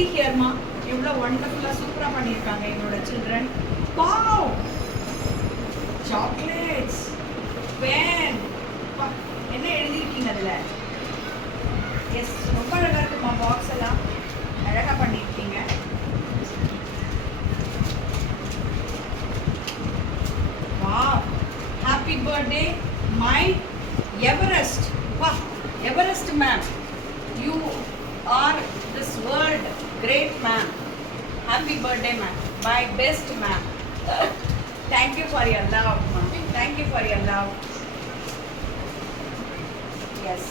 see here ma எவ்வளவு wonderful சூப்பரா பண்ணிருக்காங்க என்னோட children. Wow, chocolates, pen, என்ன எழுதிருக்கீங்க அதுல? எஸ், ரொம்ப அழகா இருக்குமா பாக்ஸ் எல்லாம், அழகா பண்ணிருக்கீங்க. Wow, happy birthday my Everest. Wow, Everest ma'am, you are this world great ma'am. Happy birthday ma'am, my best ma'am. Thank you for your love ma'am. Thank you for your love. Yes.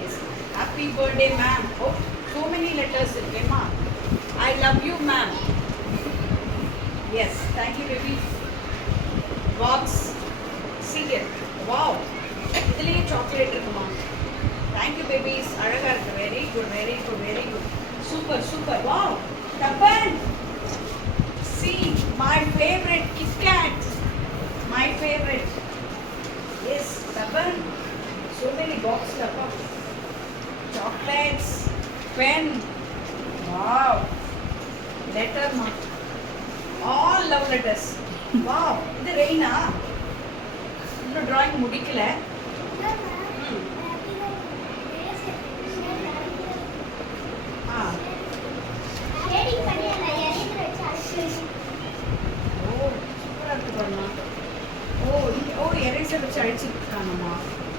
Yes. Happy birthday ma'am. Oh, so many letters irukku ma. I love you ma'am. Yes, thank you baby. Box. See here. Wow. இதுலயே chocolate இருக்குமா? Thank you babies. அழகா இருக்கு. Very good, very good, very good. Super, super. Wow. Tapan. See, my favorite Kit Kat. My favorite. Yes, Tapan. So many boxes appa. Chocolates, pen. Wow. Letter ma. All love letters. Wow. இது ரெய்னா? இன்னும் drawing முடிக்கல. Eraser வச்சு அழிச்சிருக்காங்கம்மா.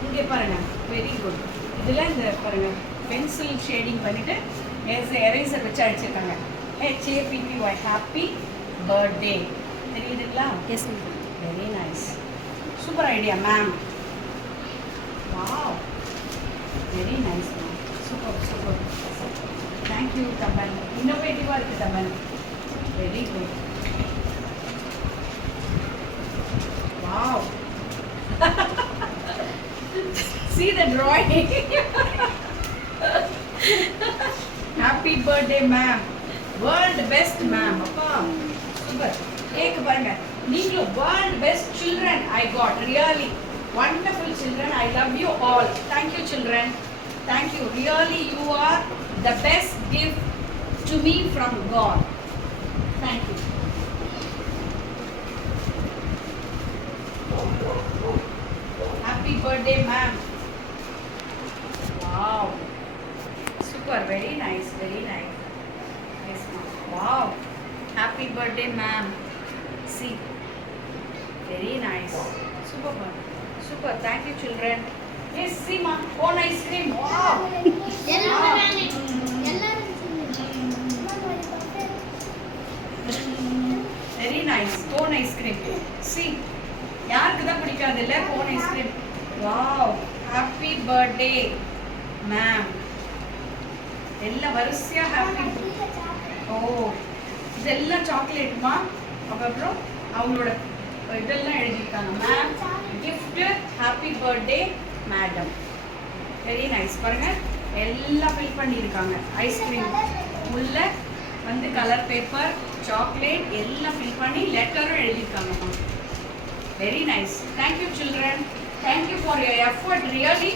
இங்கே பாருங்க, very good. இதில் இந்த பாருங்க pencil shading பண்ணிட்டு எரேசர் வச்சு அழிச்சிருக்காங்க. HAPPY, happy birthday. தெரியுதுங்களா? Yes ma'am. Very nice, super idea ma'am. Wow, very nice ma'am, super super. Thank you Thaman, இன்னோவேட்டிவாக இருக்குது Thaman, very good. Wow. See the drawing. Happy birthday ma'am. World best ma'am. Appa. Super. Cake பாருங்க. நீங்களும் world best children I got. Really wonderful children. I love you all. Thank you children. Thank you. Really you are the best gift to me from God. Thank you. Happy birthday ma'am. Wow, super, very nice, very nice. Yes ma'am. Wow, happy birthday ma'am. See, very nice, super ma'am, super. Thank you children. Yes, see ma'am, cone ice cream. Wow. Very nice, cone ice cream. See, யாருக்கு தான் பிடிக்காது இல்லை cone ice cream? Wow, happy birthday ma'am. எல்லாம் வரிசையா happy. ஓ, இதெல்லாம் சாக்லேட்டுமா. அப்புறம் அவங்களோட இதெல்லாம் எழுதியிருக்காங்க. Ma'am gift, happy birthday madam. Very nice. பாருங்க, எல்லாம் ஃபில் பண்ணியிருக்காங்க. ஐஸ்கிரீம் உள்ள வந்து கலர் பேப்பர், சாக்லேட் எல்லாம் ஃபில் பண்ணி லெட்டரும் எழுதியிருக்காங்கம்மா. Very nice. Thank you children. Thank you for your effort. Really,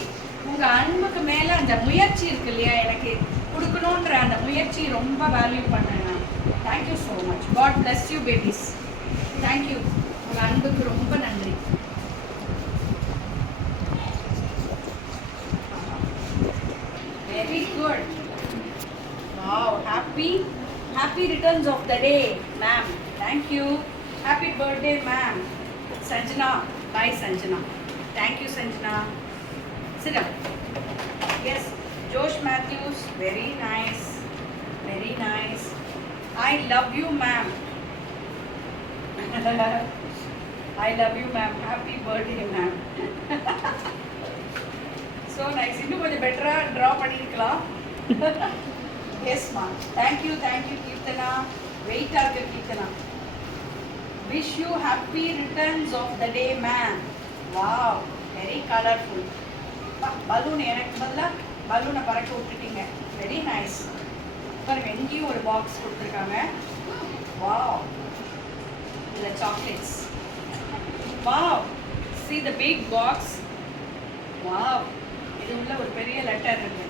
உங்க அன்புக்கு மேல அந்த முயற்சி இருக்கு இல்லையா, எனக்கு கொடுக்கணுன்ற அந்த முயற்சி ரொம்ப வேல்யூ பண்றேன் நான். Thank you so much. God bless you babies. Thank you. உங்க அன்புக்கு ரொம்ப நன்றி. Very good. Wow, happy returns of the day ma'am. Thank you. Happy birthday ma'am. Sanjana, bye Sanjana. Thank you Sanjana. Sit down. Yes, Josh Matthews, very nice, very nice. I love you ma'am. I love you ma'am. Happy birthday ma'am. So nice. இன்னும் கொஞ்சம் பெட்டரா draw பண்ணிருக்கலாம். Yes ma'am. Thank you Keertana. Wait ஆக Keertana. Wish you happy returns of the day ma'am. Wow, very colorful. Balloon எனக்கு பதிலா பலூனை பறக்க விட்டுட்டீங்க. Very nice. பாருங்க, எங்கேயும் ஒரு பாக்ஸ் கொடுத்துருக்காங்க. வாவ், இதில் chocolates. Wow, see the big box. Wow, இது உள்ள ஒரு பெரிய லெட்டர் இருக்கு.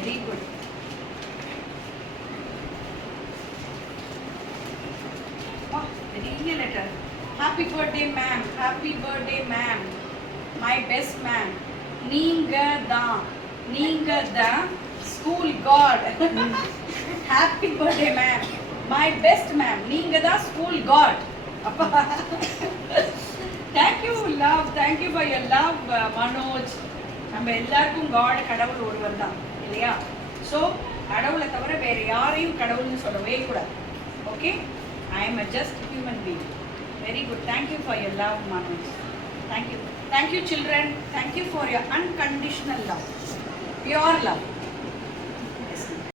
Very good. பெரிய letter. Happy birthday ma'am, happy birthday ma'am, my best ma'am, நீங்க தான் school God. Happy birthday ma'am, my best ma'am, நீங்க தான் ஸ்கூல் காட். அப்பா thank you love, thank you for your love Manoj. நம்ம எல்லாருக்கும் காட் கடவுள் ஒருவர் தான் இல்லையா? ஸோ கடவுளை தவிர வேறு யாரையும் கடவுள்னு சொல்லவே கூடாது. Okay, I am a just human being. Very good. Thank you for your love, Manoj. Thank you. Thank you, children. Thank you for your unconditional love. Pure love.